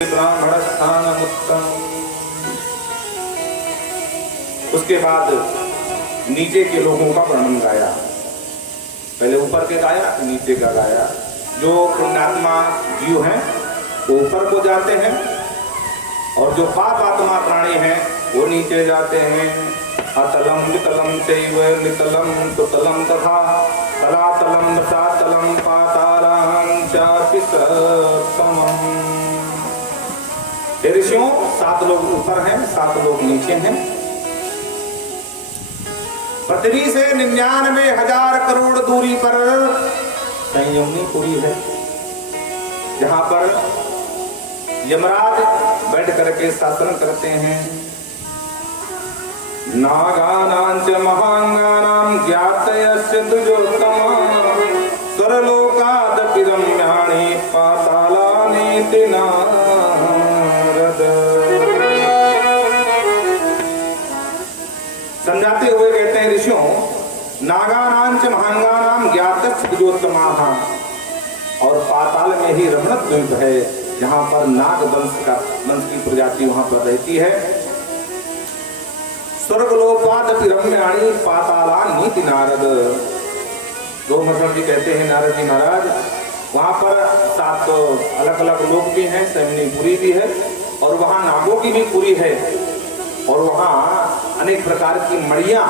ब्राह्मण स्थान उत्तम। उसके बाद नीचे के लोगों का वर्णन गाया। पहले ऊपर के गाया, नीचे का गाया। जो पुण्यात्मा जीव हैं वो ऊपर को जाते हैं और जो पाप आत्मा प्राणी हैं वो नीचे जाते हैं। अतलम वितलम चैव नितलम सुतलम तथा तलातलम रसातलम पातालम चापि सप्तमम्। ऋषियों 7 लोग ऊपर हैं, 7 लोग नीचे हैं। पृथ्वी से 99,000 करोड़ दूरी पर संयमनीपुरी है, जहां पर यमराज बैठ करके शासन करते हैं। नागानां च महांगानां ज्ञातयस्य द्विजोत्तमा स्वरलोकादपि रम्याणि पातालानीति नारद। समझाते हुए कहते हैं ऋषियों, नागानां च महांगानां ज्ञातस्य द्विजोत्तमाः, और पाताल में ही रमणक द्वीप है जहां पर नाग वंश की प्रजाति वहां पर रहती है। स्वर्गलोकादपि रम्याणि पातालानीति नारद। रोमहर्षण जी कहते हैं नारद जी महाराज, वहां पर 7 अलग अलग लोक भी हैं, संयमनीपुरी भी है और वहां नागों की भी पुरी है और वहां अनेक प्रकार की मणियां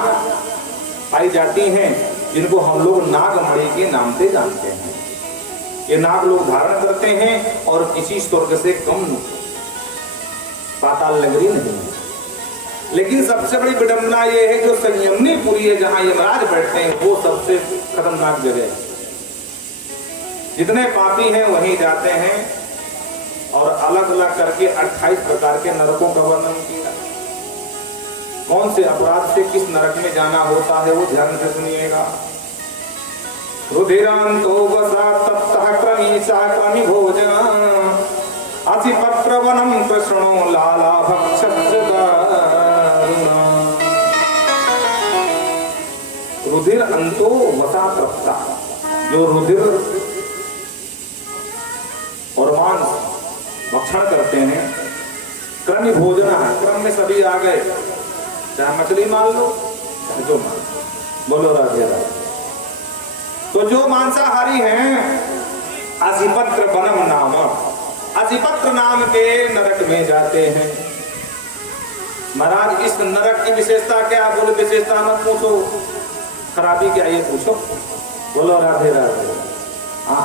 पाई जाती हैं जिनको हम लोग नागमणि के नाम से जानते हैं। ये नाग लोग धारण करते हैं और किसी स्वर्ग से कम पाताल नगरी नहीं है। लेकिन सबसे बड़ी विडंबना ये है जो संयमनीपुरी है जहां यमराज बैठते हैं वो सबसे खतरनाक जगह है। जितने पापी हैं वहीं जाते हैं और अलग अलग करके 28 प्रकार के नरकों का वर्णन किया। कौन से अपराध से किस नरक में जाना होता है वो ध्यान से सुनिएगा। रुधिरांतो वसा तप्तः क्रमीचा क्रमी भोजना असिपत्रवनम कृष्णो लाला भक्षदारुणा। रुधिर अंतो वसा तप्ता, जो रुधिर और मांस भक्षण करते हैं। क्रमी भोजना, क्रम में सभी आ गए, चाहे मछली मान लो चाहे जो मान लो। बोलो राधे राधे। तो जो मांसाहारी हैं असिपत्र वनम नाम, असिपत्र नाम के नरक में जाते हैं। महाराज इस नरक की विशेषता क्या? बोले विशेषता मत पूछो, खराबी क्या ये पूछो। बोलो राधे राधे। हाँ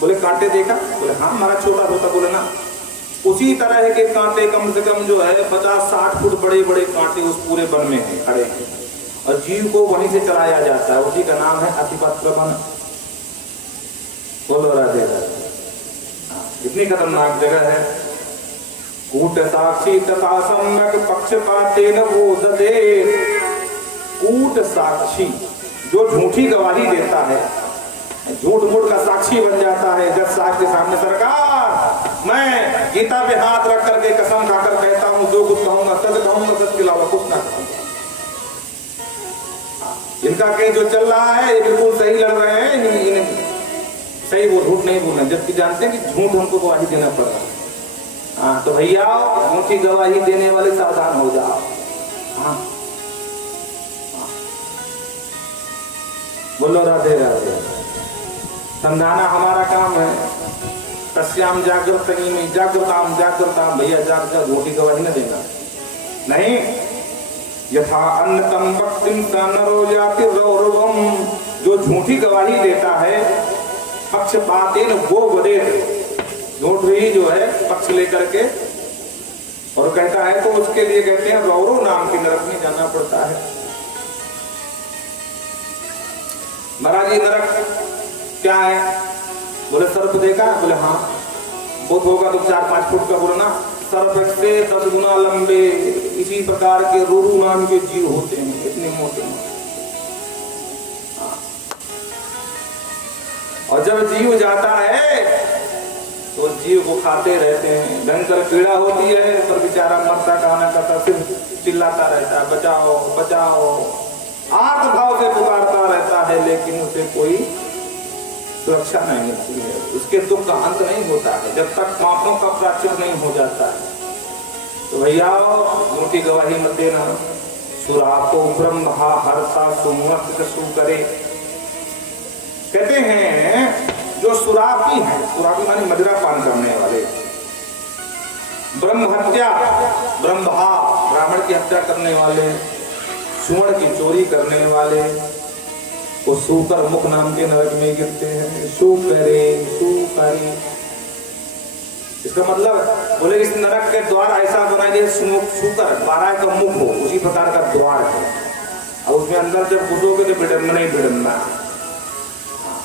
बोले कांटे देखा? बोले हाँ महाराज छोटा होता। बोले ना उसी तरह के कांटे कम से कम जो है 50-60 फुट बड़े बड़े कांटे उस पूरे वन में हैं, खड़े हैं और जीव को वहीं से चलाया जाता है। उसी का नाम है असिपत्र वन। बोलो राधे राधे। इतनी खतरनाक जगह है। कूट साक्षी तथा सम्यक पक्षपातेन बोधते। कूट साक्षी जो झूठी गवाही देता है, झूठ मूठ का साक्षी बन जाता है। जज साहब के सामने सरकार मैं गीता पे हाथ रख करके कसम खाकर कहता हूँ जो कुछ कहूंगा सच कहूंगा, सच के अलावा कुछ ना कहूंगा। इनका केस जो चल रहा है ये बिल्कुल सही लड़ रहे हैं, सही वो झूठ नहीं बोलना, जबकि जानते हैं कि झूठ हमको गवाही देना पड़ रहा है। हाँ तो भैया झूठी गवाही देने वाले सावधान हो जाओ। हाँ बोलो राधे राधे। समझाना हमारा काम है। तस्याम जागृत में जागृताम जागृताम, भैया जागृत झूठी गवाही न देना। नहीं यथा अन्नतम भक्तिम नरो जाति रौरवम, जो झूठी गवाही देता है पक्षपातेन वो वदे, झूठ ही जो है पक्ष लेकर के और कहता है तो उसके लिए कहते हैं रौरव नाम के नरक में जाना पड़ता है। महाराज ये नरक क्या है? बोले सर्प देखा? बोले हाँ। बहुत होगा तो 4-5 फुट का। बोले ना सर्प से 10 गुना लंबे इसी प्रकार के रोरू नाम के जीव होते हैं, इतने मोटे मोटे। और जब जीव जाता है तो जीव को खाते रहते हैं, भयंकर पीड़ा होती है, पर बेचारा मरता कहना करता सिर्फ चिल्लाता रहता है बचाओ बचाओ, आर्त भाव से पुकारता रहता है, लेकिन उसे कोई सुरक्षा नहीं मिलती है, उसके दुख का अंत नहीं होता है जब तक पापों का प्रायश्चित नहीं हो जाता है। तो भैया झूठी गवाही मत देना। सुरापो ब्रह्म हरता सुमत सु करे। कहते हैं जो सुरापी है, सुरापी माने मदिरा पान करने वाले, ब्रह्म हत्या ब्रह्महा ब्राह्मण की हत्या करने वाले, सुवर्ण की चोरी करने वाले, वो सूकर मुख नाम के नरक में गिरते हैं। सू करे इसका मतलब बोले इस नरक के द्वार ऐसा बनाइए सूकर 12 का मुख हो, उसी प्रकार का द्वार है। और उसमें अंदर जब घुसोगे तो भिड़ना ही भिड़ना।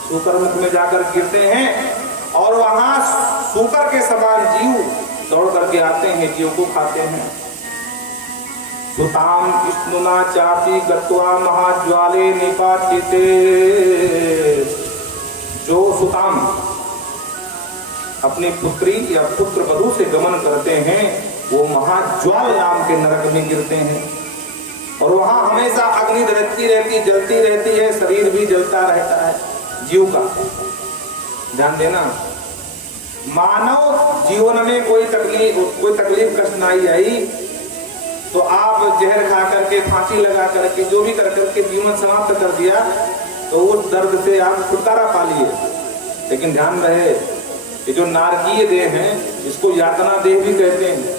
सूकर मुख में जाकर गिरते हैं और वहां सूकर के समान जीव दौड़ करके आते हैं, जीव को खाते हैं। सुताम विष्णुना चापी गत्वा महाज्वाले निपातिते। जो सुताम अपनी पुत्री या पुत्र वधू से गमन करते हैं वो महाज्वाल नाम के नरक में गिरते हैं और वहां हमेशा अग्नि रहती जलती रहती है, शरीर भी जलता रहता है जीव का। ध्यान देना, मानव जीवन में कोई तकलीफ कष्ट नहीं आई तो आप जहर खा करके, फांसी लगा करके, जो भी कर करके जीवन समाप्त कर दिया तो वो दर्द से आप छुटकारा पा लिए। लेकिन ध्यान रहे, ये जो नारकीय देह है इसको यातना देह भी कहते हैं।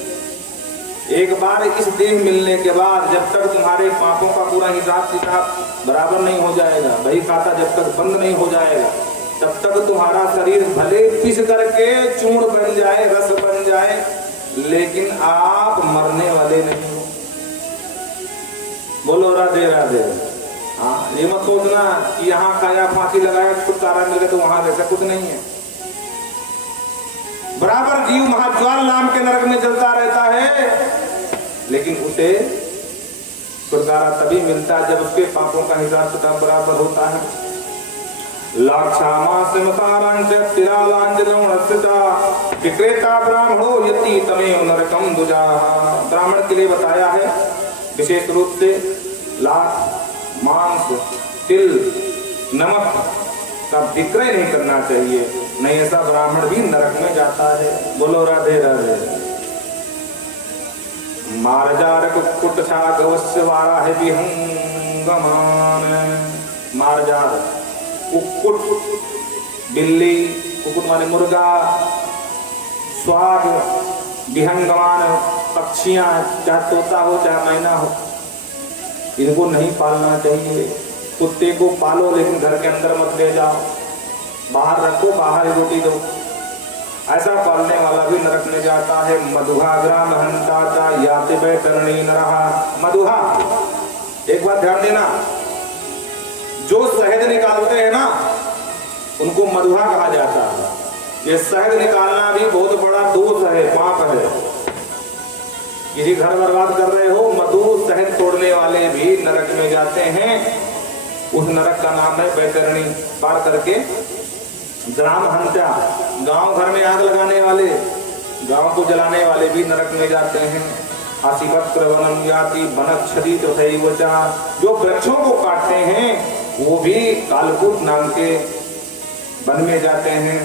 एक बार इस देह मिलने के बाद जब तक तुम्हारे पापों का पूरा हिसाब किताब बराबर नहीं हो जाएगा, वही खाता जब तक बंद नहीं हो जाएगा, तब तक तुम्हारा शरीर भले पिस करके चूर्ण बन जाए, रस बन जाए, लेकिन आप मरने वाले नहीं हो। बोलो राधे राधे। हाँ, ये मत सोचना कि यहाँ खाया फांसी लगाया छुटकारा मिल गया, तो वहां वैसा कुछ नहीं है। बराबर जीव महाज्वाल नाम के नरक में जलता रहता है, लेकिन उसे छुटकारा तभी मिलता है जब उसके पापों का हिसाब किताब बराबर होता है। विक्रेता ब्राह्मणो यति तमेव नरकम दुजा। ब्राह्मण के लिए बताया है विशेष रूप से लाख, मांस, तिल, नमक का विक्रय नहीं करना चाहिए, नहीं ऐसा ब्राह्मण भी नरक में जाता है। बोलो राधे राधे। मारजार कुक्कुट छाग अवश्य वारा है विहंगमान। मारजार कुक्कुट बिल्ली, कुक्कुट माने मुर्गा, स्वाग, विहंगमान पक्षियां, चाहे तोता हो चाहे मैना हो, इनको नहीं पालना चाहिए। कुत्ते को पालो लेकिन घर के अंदर मत ले जाओ, बाहर रखो, बाहर ही रोटी दो। ऐसा पालने वाला भी नरक में जाता है। मधुहा ग्राम हंता याते बैतरणी नरहा। मधुहा, एक बात ध्यान देना, जो शहद निकालते हैं ना उनको मधुहा कहा जाता है। ये शहद निकालना भी बहुत बड़ा दोष है, पाप है। किसी घर बर्बाद कर रहे हो, मधु शहद तोड़ने वाले भी नरक में जाते हैं। उस नरक का नाम है बैतरणी। पार करके ग्राम हंत्या, गांव घर में आग लगाने वाले, गांव को जलाने वाले भी नरक में जाते हैं। आशीवक्र वनम याति वनक्षति तथैवचा। जो वृक्षों को काटते हैं वो भी कालकूट नाम के वन में जाते हैं।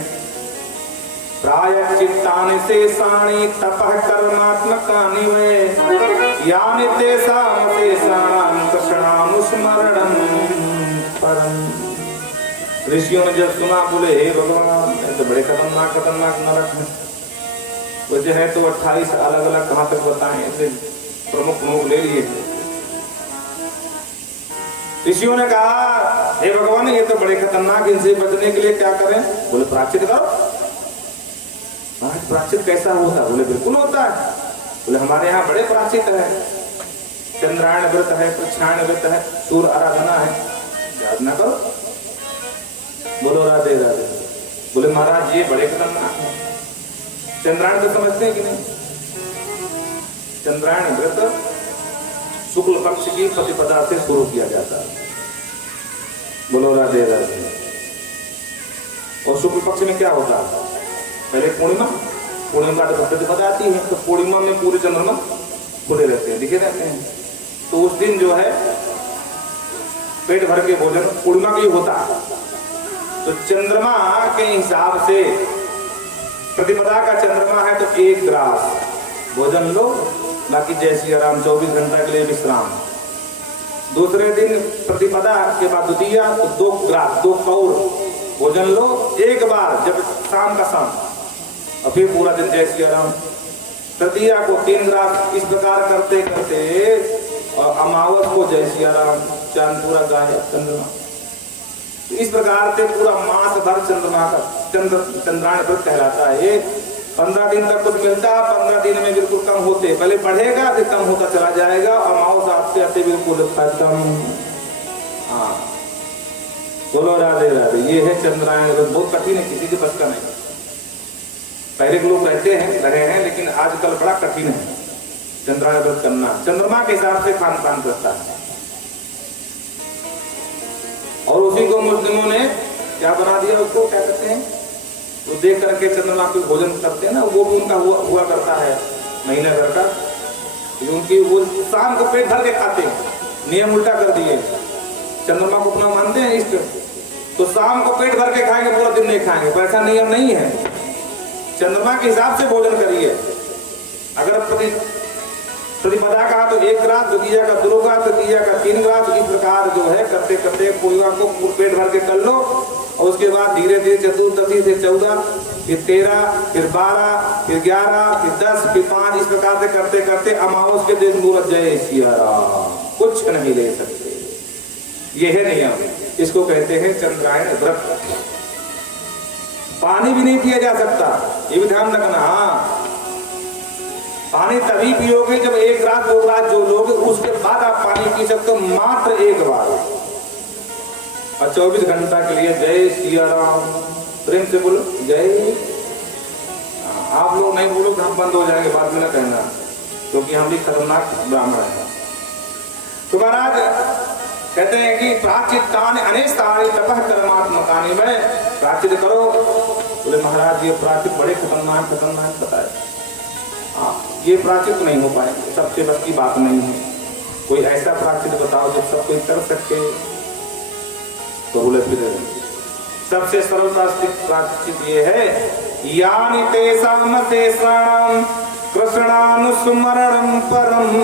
प्राय चित्तानि शेषाणि तपः कर्मात्मकानि वे यानि तेषां शेषाणां कृष्णानुस्मरणं परम। ऋषियों ने जब सुना बोले हे भगवान, तो बड़े खतरनाक नरक है। वजह है तो 28 अलग अलग कहां तक बताएं, ऐसे प्रमुख ले लिए। ऋषियों ने कहा हे भगवान ये तो बड़े खतरनाक, इनसे बचने के लिए क्या करें? बोले प्रायश्चित करो। प्रायश्चित कैसा होता? बोले बिल्कुल होता है। बोले हमारे यहाँ बड़े प्रायश्चित है, चंद्रायण व्रत है, प्रक्षायण व्रत है, सूर्य आराधना है, आराधना करो। बोलो राधे राधे। बोले महाराज ये बड़े खतरनाक है। चंद्रायण व्रत समझते हैं कि नहीं? चंद्रायण व्रत शुक्ल पक्ष की प्रतिपदा से शुरू किया जाता है। बोलो राधे राधे। और शुक्ल पक्ष में क्या होता है? पहले पूर्णिमा तो प्रतिपदा आती है, तो पूर्णिमा में पूरे चंद्रमा खुले रहते हैं, दिखे रहते हैं। तो उस दिन जो है पेट भर के भोजन पूर्णिमा का ही होता है। तो चंद्रमा के हिसाब से प्रतिपदा का चंद्रमा है तो 1 ग्रास भोजन लो, बाकी जय सिया राम 24 घंटा के लिए विश्राम। दूसरे दिन प्रतिपदा के बाद द्वितीया तो 2 ग्रास 2 कौर भोजन लो एक बार जब शाम का शाम, और फिर पूरा दिन जय सिया राम। तृतीया को 3 ग्रास, इस प्रकार करते करते और अमावस को जय सिया राम, चांद पूरा गायब चंद्रमा। इस प्रकार से पूरा मास भर चंद्रमा का चंद्रायण व्रत कहलाता है। ये 15 दिन तक कुछ मिलता है, 15 दिन में बिल्कुल कम होते, पहले बढ़ेगा फिर कम होता चला जाएगा, और अमावस आते आते बिल्कुल खत्म। हाँ बोलो राधे राधे। ये है चंद्रायण व्रत, बहुत कठिन है, किसी के बस का नहीं। पहले के लोग रहते हैं रहे हैं, लेकिन आजकल बड़ा कठिन है चंद्रायण व्रत करना। चंद्रमा के हिसाब से खान पान करता है, और उसी को मुस्लिमों ने क्या बना दिया, उसको क्या कहते हैं, वो देख करके चंद्रमा को भोजन करते हैं ना, वो भी उनका हुआ करता है महीना भर का। उनकी वो शाम को पेट भर के खाते हैं, नियम उल्टा कर दिए। चंद्रमा को अपना मानते हैं इष्ट, तो शाम को पेट भर के खाएंगे, पूरा दिन नहीं खाएंगे, पर ऐसा नियम नहीं है। चंद्रमा के हिसाब से भोजन करिए। अगर प्रतिपदा कहा तो 1 ग्रास, द्वितीया का 2 ग्रास, तृतीया का 3 ग्रास, इस प्रकार जो है करते करते पूर्णिमा को पेट भर के कर लो, और उसके बाद धीरे धीरे चतुर्दशी से 14, फिर 13, फिर 12, फिर 11, फिर 10, फिर 5, इस प्रकार से करते करते अमावस के दिन पूरा जय सिया राम, कुछ नहीं ले सकते। यह है नियम, इसको कहते हैं चंद्रायण व्रत। पानी भी नहीं पिया जा सकता, ये भी ध्यान रखना। हाँ, पानी तभी पियोगे जब 1 ग्लास 2 ग्लास जो लोगे, उसके बाद आप पानी पी सकते हो, मात्र 1 बार। और 24 घंटा के लिए जय सिया राम, प्रेम से बोलो जय। आप लोग नहीं बोलो हम बंद हो जाएंगे, बाद में ना कहना, क्योंकि हम भी खतरनाक ब्राह्मण हैं। तो महाराज कहते हैं कि प्राचित्तानि अनेस्तानि तपः कर्मात्मकानि, में प्राचित करो। बोले महाराज ये प्राचित बड़े खतरनाक बताए। हाँ, ये प्राचित नहीं हो पाएंगे, सबसे बस की बात नहीं है। कोई ऐसा प्राचित बताओ जो सब कोई कर सके। तो बोले फिर सबसे सरल प्राचित ये है, यानि तेषां तेषां कृष्णानुस्मरणं परम्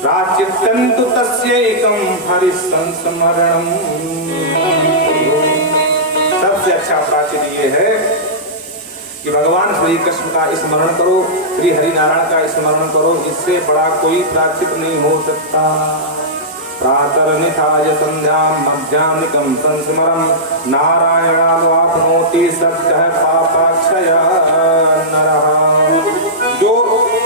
प्राचित्यं तु तस्यैकं हरिसंस्मरणम्। सबसे अच्छा प्राचित ये है कि भगवान श्री कृष्ण का स्मरण करो, श्री हरि नारायण का स्मरण करो, इससे बड़ा कोई प्राचित नहीं हो सकता। प्रातर्निधाय संध्यां मध्याह्निकं संस्मरं नारायणावाप्नोति सद्यः पापाक्षया नरः। जो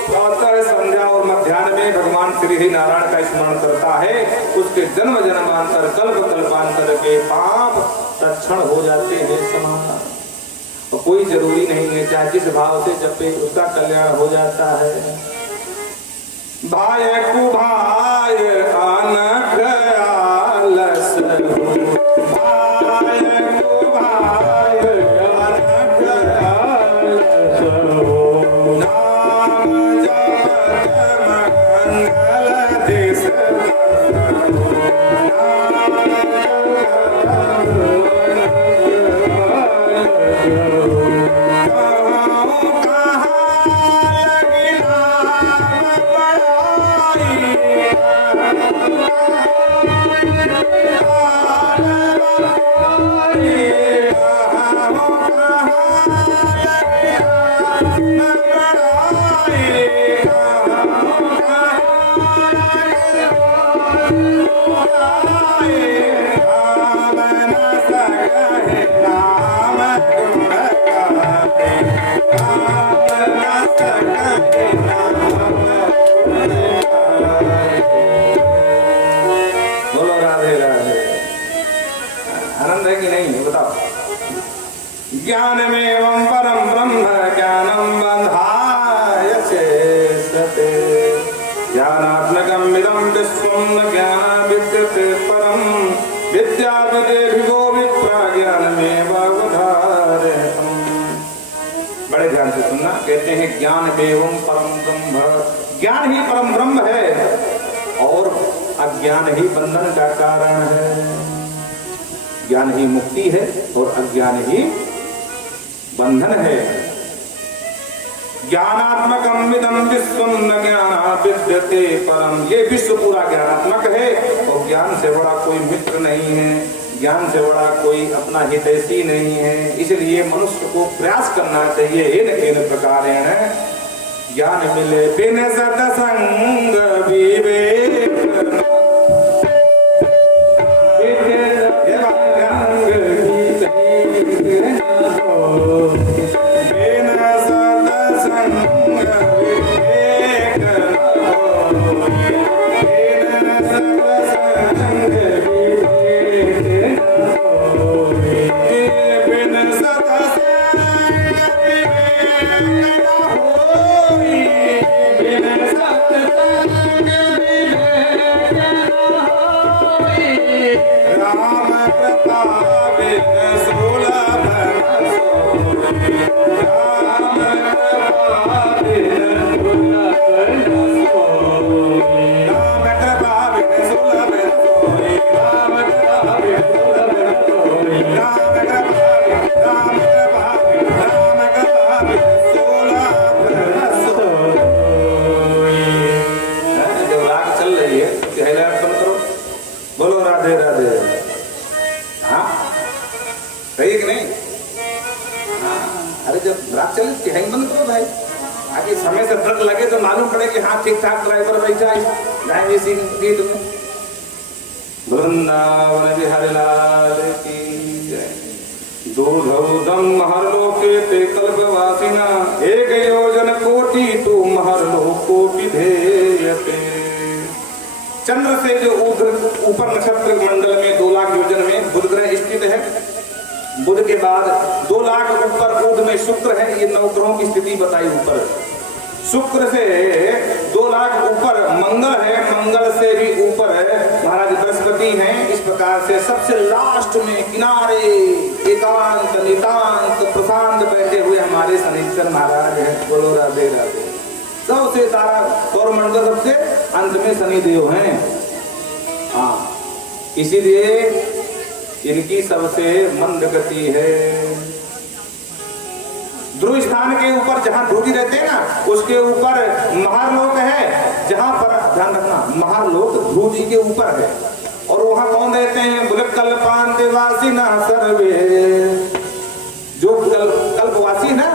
प्रातः संध्या और मध्याह्न में भगवान श्री हरि नारायण का स्मरण करता है, उसके जन्म जन्मांतर कल्प कल्पांतर के पाप तत्क्षण हो जाते हैं समाप्त। तो कोई जरूरी नहीं है, चाहे जिस भाव से जपे उसका कल्याण हो जाता है। भाय कुभाय अनघ आलस, भाय कुभाय अनघ आलस, नाम जपत मंगल देश, ज्ञानमेवं परम ब्रह्म ज्ञानं बंधाय चेष्टते, ज्ञानात्मकम् इदं विश्वं न ज्ञानं विद्यते परं, विद्याविदेभिर्भो विप्राज्ञानमेव अवधारयम्। बड़े ध्यान से सुनना, कहते हैं ज्ञानमेवं परम ब्रह्म, ज्ञान ही परम ब्रह्म है और अज्ञान ही बंधन का कारण है। ज्ञान ही मुक्ति है और अज्ञान ही बंधन है। ज्ञानात्मकम इदं विश्वम न ज्ञानात् विद्यते परम। ये विश्व पूरा ज्ञानात्मक है और ज्ञान से बड़ा कोई मित्र नहीं है, ज्ञान से बड़ा कोई अपना हितैषी नहीं है। इसलिए मनुष्य को प्रयास करना चाहिए इन प्रकारेण ज्ञान मिले बिन सत्संग विवेक समय से ट्रक लगे तो मालूम पड़े कि हाँ ठीक ठाक ड्राइवर बैठा है, जाएंगे इसी गीत में। वृंदावन बिहारी लाल की जय। दूधौदम हरलोके ते कल्पवासिना एक योजन कोटि तू महरलोकोटि धेयते। चंद्र से जो ऊपर नक्षत्र मंडल में 2 लाख योजन में बुध ग्रह स्थित है। बुध के बाद 2 लाख ऊपर बुध में शुक्र है। ये 9 ग्रहों की स्थिति बताई ऊपर। शुक्र से 2 लाख ऊपर मंगल है, मंगल से भी ऊपर महाराज बृहस्पति हैं। इस प्रकार से सबसे लास्ट में किनारे एकांत नितांत प्रशांत बैठे हुए हमारे शनिश्चर महाराज हैं। बोलो राधे राधे। सबसे तारा सौरमंडल सबसे अंत में शनिदेव हैं। हाँ, इसीलिए इनकी सबसे मंद गति है। ध्रुव स्थान के ऊपर जहां ध्रुव जी रहते हैं ना, उसके ऊपर महालोक है। जहां पर ध्यान रखना, महालोक ध्रुव जी के ऊपर है। और वहां कौन रहते हैं? बोले कल्पांतवासी ना सर्वे। जो कल्पवासी ना,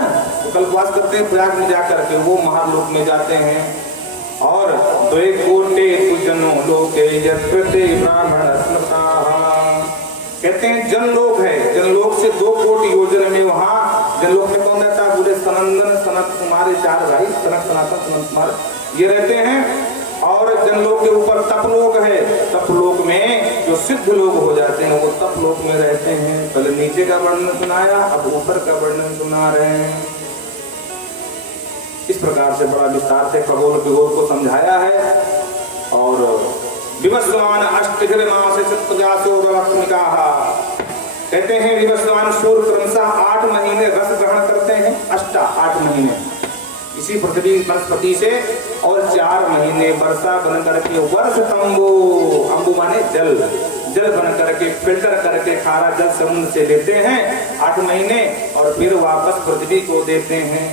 तो कल्पवास करते हैं प्रयाग में जाकर के, वो महालोक में जाते हैं। और द्वे कोटे तुजनो लोके यत्ते ब्राह्मण स्मृताः। कहते हैं जनलोक है, जनलोक से 2 कोटि योजन में वहां जनलोक में कौन रहता है? पूरे सनंदन सनत कुमार 4 भाई सनत सनातन सनत कुमार ये रहते हैं। और जनलोक के ऊपर तपलोक है। तपलोक में जो सिद्ध लोग हो जाते हैं वो तपलोक में रहते हैं। पहले नीचे का वर्णन सुनाया, अब ऊपर का वर्णन सुना रहे हैं। इस प्रकार से बड़ा विस्तार से खगोल विगोल को समझाया है। और विवस्वान अष्टभिर्मास चित्तजासो व्यवत्मिकाः। कहते हैं विवस्वान सूर्य क्रमशः 8 महीने रस ग्रहण करते हैं। 8 महीने इसी पृथ्वी वनस्पति से, और 4 महीने वर्षा बन करके वर्ष तंबो, अंबु माने जल, जल बन करके फिल्टर करके खारा जल समुद्र से लेते हैं 8 महीने, और फिर वापस पृथ्वी को देते हैं।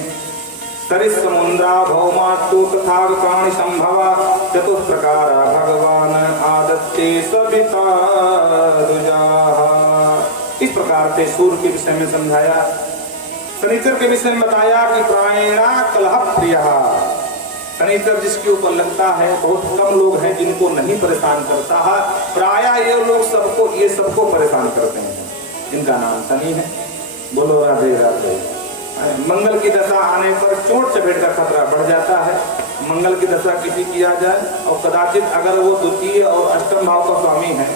सरिस समुद्रा भौमास्तु तथा प्राणी संभवा चतुष्प्रकार भगवान आदत्ते सविता दुजाहा। इस प्रकार से सूर्य के विषय में समझाया। शनिचर के विषय में बताया कि प्राणेना कलह प्रिय। शनिचर जिसके ऊपर लगता है, बहुत कम लोग हैं जिनको नहीं परेशान करता है। प्रायः ये सबको परेशान करते हैं। इनका नाम शनि है। बोलो राधे राधे। मंगल की दशा आने पर चोट चपेट का खतरा बढ़ जाता है। मंगल की दशा किसी की आ जाए, और कदाचित अगर वो द्वितीय और अष्टम भाव का स्वामी है,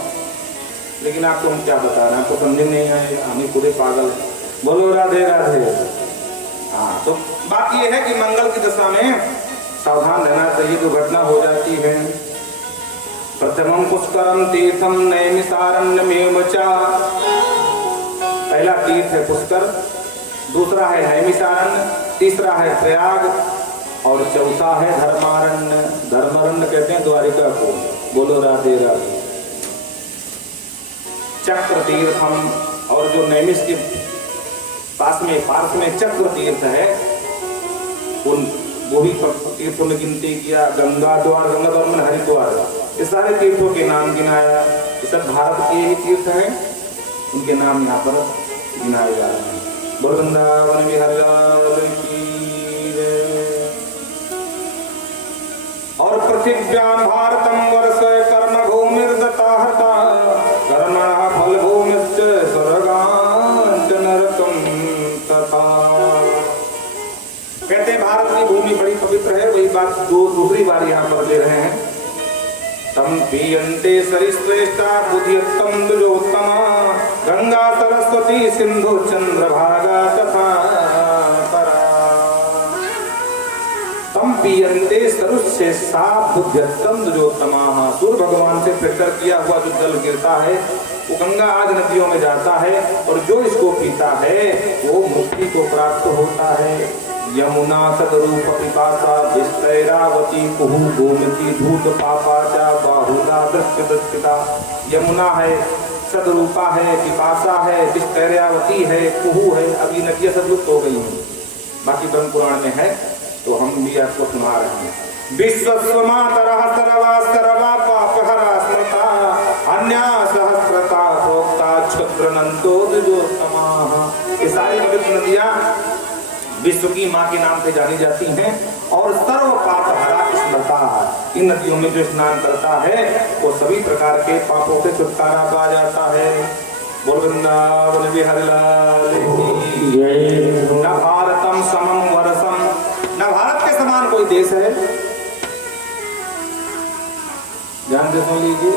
लेकिन आपको हम क्या बता रहे हैं, आपको समझ नहीं आए, हम ही पूरे पागल हैं। बोलो राधे राधे। हाँ, तो बात यह है कि मंगल की दशा में सावधान रहना चाहिए, दुर्घटना हो जाती है। प्रथमम पुष्करम तीर्थम नैमिषारण्यमेव च। पहला तीर्थ है पुष्कर, दूसरा है नैमिषारण्य, तीसरा है प्रयाग, और चौथा है धर्मारण्य। धर्मारण्य कहते हैं द्वारिका को। बोलो राधे राधे। चक्र तीर्थम, और जो नैमिष के पास में चक्र तीर्थ है, उन वो भी तीर्थों में गिनती किया। गंगा द्वार में हरिद्वार, ये सारे तीर्थों के नाम गिनाया। ये सब भारत के ही तीर्थ हैं, उनके नाम यहाँ पर गिनाए जा रहे हैं। बोल वृंदावन बिहारी लाल की जय। और पृथिव्यां भारतम वर्ष कर्म भूमिर्दता हता, कर्मणः फल भूमिश्च स्वर्गांच नरकम तथा। कहते हैं भारत की भूमि बड़ी पवित्र है, वही बात दूसरी बार यहाँ पर ले रहे हैं। तम पीयन्ते सरिश्रेष्ठा बुद्धियुक्तम द्विजोत्तमा, गंगा सरस्वती सिंधु चंद्रभागा तथा तरा। तम पीयन्ते सरुश्रेष्ठा बुद्धियुक्तम द्विजोत्तमा, सूर्य भगवान से फिल्टर किया हुआ जो जल गिरता है वो गंगा आदि नदियों में जाता है, और जो इसको पीता है वो मुक्ति को प्राप्त होता है। यमुना सदरूप पिपासा विस्तैरावती कुहू गोमती धूत पापाचा बाहुला दृष्टिता। यमुना है, सदरूपा है, पिपासा है, विस्तैरावती है, कुहू है। अभी नदियाँ सब लुप्त हो गई हैं, बाकी ब्रह्म पुराण में है, तो हम भी आपको सुना रहे हैं। विश्वस्वमातरः सर्वा सर्वा पापहरा स्मृता, अन्या सहस्रता प्रोक्ता क्षुद्रनंदो द्विजोत्तमाः। ये सारी पवित्र नदियाँ विश्व की माँ के नाम से जानी जाती हैं, और सर्व पाप हरा स्मृता। इन नदियों में जो स्नान करता है वो सभी प्रकार के पापों से छुटकारा पा जाता है। बोल वृंदावन बिहारी लाल की जय। न भारतम समम वर्षम, न भारत के समान कोई देश है। ध्यान से सुन लीजिए,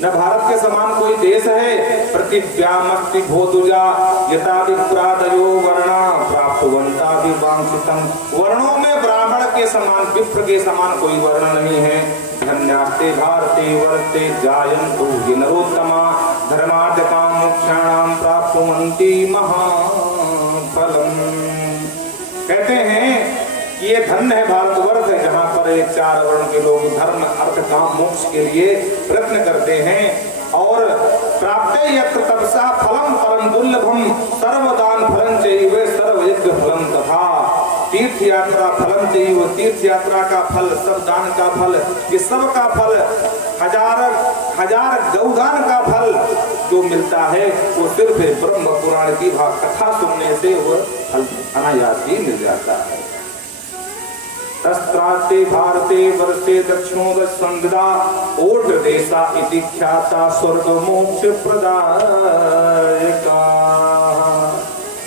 न भारत के समान कोई देश है। पृथिव्यामस्ति भोदुजा यथा विप्रादयो वर्णा प्राप्तवंता विवांछितम। वर्णों में ब्राह्मण के समान, विप्र के समान कोई वर्ण नहीं है। धन्यास्ते भारते वर्ते जायन्तु ये नरोत्तमा, धर्मार्थ काम मोक्षाणाम प्राप्नुवन्ति महाफलम। कहते हैं ये धन्य है भारतवर्ष, जहाँ पर एक चार वर्ण के लोग धर्म अर्थ काम मोक्ष के लिए प्रयत्न करते हैं। और प्राप्त यत्र तपसा फलम परम दुर्लभम, सर्वदान फलम चैव सर्वयज्ञ फलम तथा। तीर्थ यात्रा फलम चैव, तीर्थ यात्रा का फल, सब दान का फल, ये सब का फल, हजार गौदान का फल जो मिलता है वो सिर्फ ब्रह्म पुराण की कथा सुनने से वह फल अनायास ही मिल जाता है। तस्त्राते भारते वर्षे दक्षिणोदश संविदा, ओड्र देशा इति ख्याता स्वर्ग मोक्ष प्रदायका।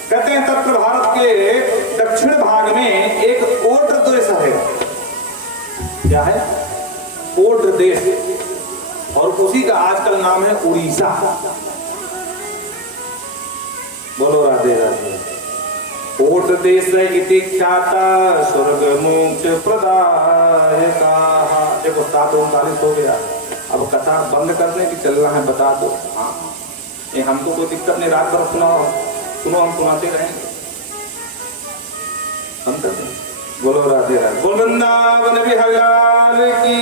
कहते हैं तत्र भारत के दक्षिण भाग में एक ओड्र देश है। क्या है? ओड्र देश, और उसी का आजकल नाम है उड़ीसा। बोलो राधे राधे। ओड्र देश इति ख्याता स्वर्ग मोक्ष प्रदायका। देखो 7:39 हो गया, अब कथा बंद करने की चलना है, बता दो। हाँ, ये हमको कोई दिक्कत नहीं, रात भर सुनो, हम सुनाते रहेंगे। बोलो राधे राधे। बोल वृंदावन बिहारी लाल की।